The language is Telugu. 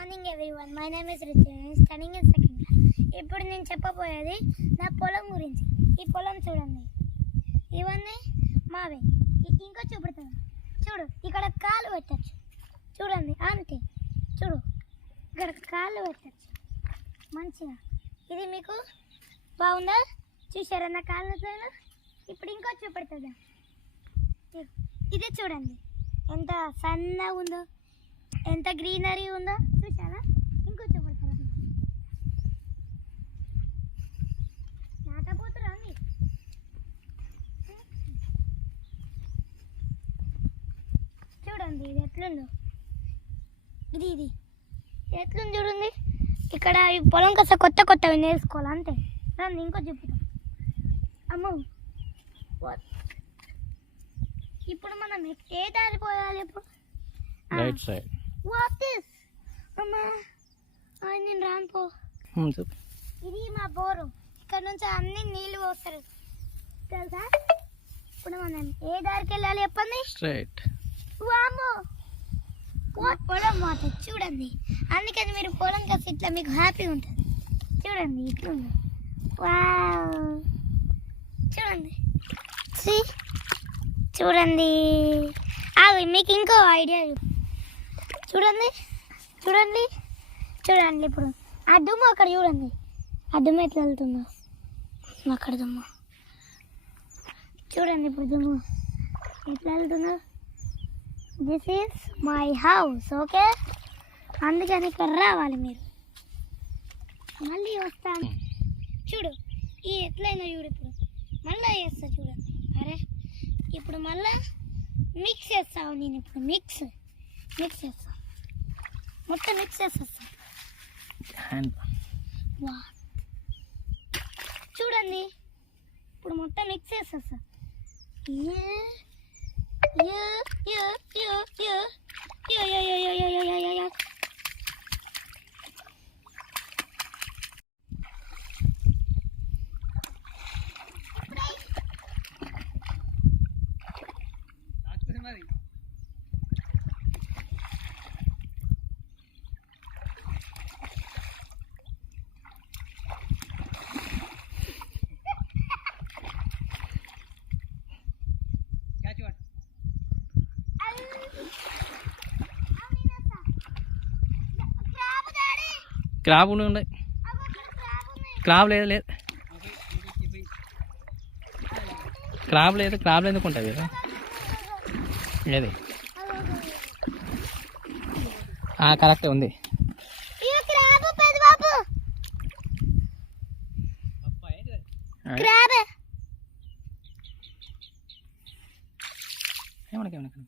Morning everyone, my name is Ritu, studying in second class. ఇప్పుడు నేను చెప్పబోయేది నా పొలం గురించి. ఈ పొలం చూడండి, ఇవన్నీ మావే. ఇంకో చూపెడతాను చూడు, ఇక్కడ కాలు పెట్టచ్చు చూడండి, అంతే. చూడు, ఇక్కడ కాళ్ళు పెట్టచ్చు మంచిగా. ఇది మీకు బాగుందా? చూసారా నా కాళ్ళ? ఇప్పుడు ఇంకో చూపెడుతుందా, ఇది చూడండి ఎంత సన్నగా ఉందో, ఎంత గ్రీనరీ ఉందో చూసారా. ఇంకో చూపెడతారా, నాటపోతురా మీరు. చూడండి ఇది ఎట్లుందో, ఇది ఎట్లుంది చూడండి. ఇక్కడ ఈ పొలం కాస్త కొత్తవి నేర్చుకోవాలి అంతే. దాన్ని ఇంకో చెప్తాం. అమ్మో, ఇప్పుడు మనం ఏ దారి పోయాలి? ఇప్పుడు రైట్ సైడ్. What this? అమ్మా నేను రాను పో. ఇది మా బోరు, ఇక్కడ నుంచి అన్ని నీళ్ళు పోస్తారు తెలుసా. ఇప్పుడు మనం ఏ దారికి వెళ్ళాలి చెప్పండి? స్ట్రైట్. వామ్మో, పొలం మాట చూడండి. అందుకని మీరు పొలం కాస్త ఇట్లా మీకు హ్యాపీ ఉంటుంది. చూడండి ఇట్లుంది. వావ్, చూడండి చూడండి. అవి మీకు ఇంకో ఐడియా చూడండి చూడండి చూడండి. ఇప్పుడు ఆ దుమ్ము అక్కడ చూడండి, ఆ దుమ్ము ఎట్లా వెళ్తుందో అక్కడ దుమ్ము చూడండి. ఇప్పుడు దుమ్ము ఎట్లా వెళ్తుందో. This is my house, okay. అందుకని ఇక్కడ రావాలి మీరు. మళ్ళీ వస్తాను చూడు, ఈ ఎట్లయినా చూడు. ఇప్పుడు మళ్ళీ చేస్తా చూడండి. అరే ఇప్పుడు మళ్ళా మిక్స్ చేస్తావు. నేను ఇప్పుడు మిక్స్ చేస్తా, మొత్తం మిక్స్ చేసేస్తా. చూడండి ఇప్పుడు మొత్తం మిక్స్ చేసేస్తా. క్రాబ్ ఉండే, క్రాబ్ లేదు క్రాబ్ ఎందుకు ఉంటుంది కదా. ఏది కరెక్టే ఉంది. ఏమనకేమనక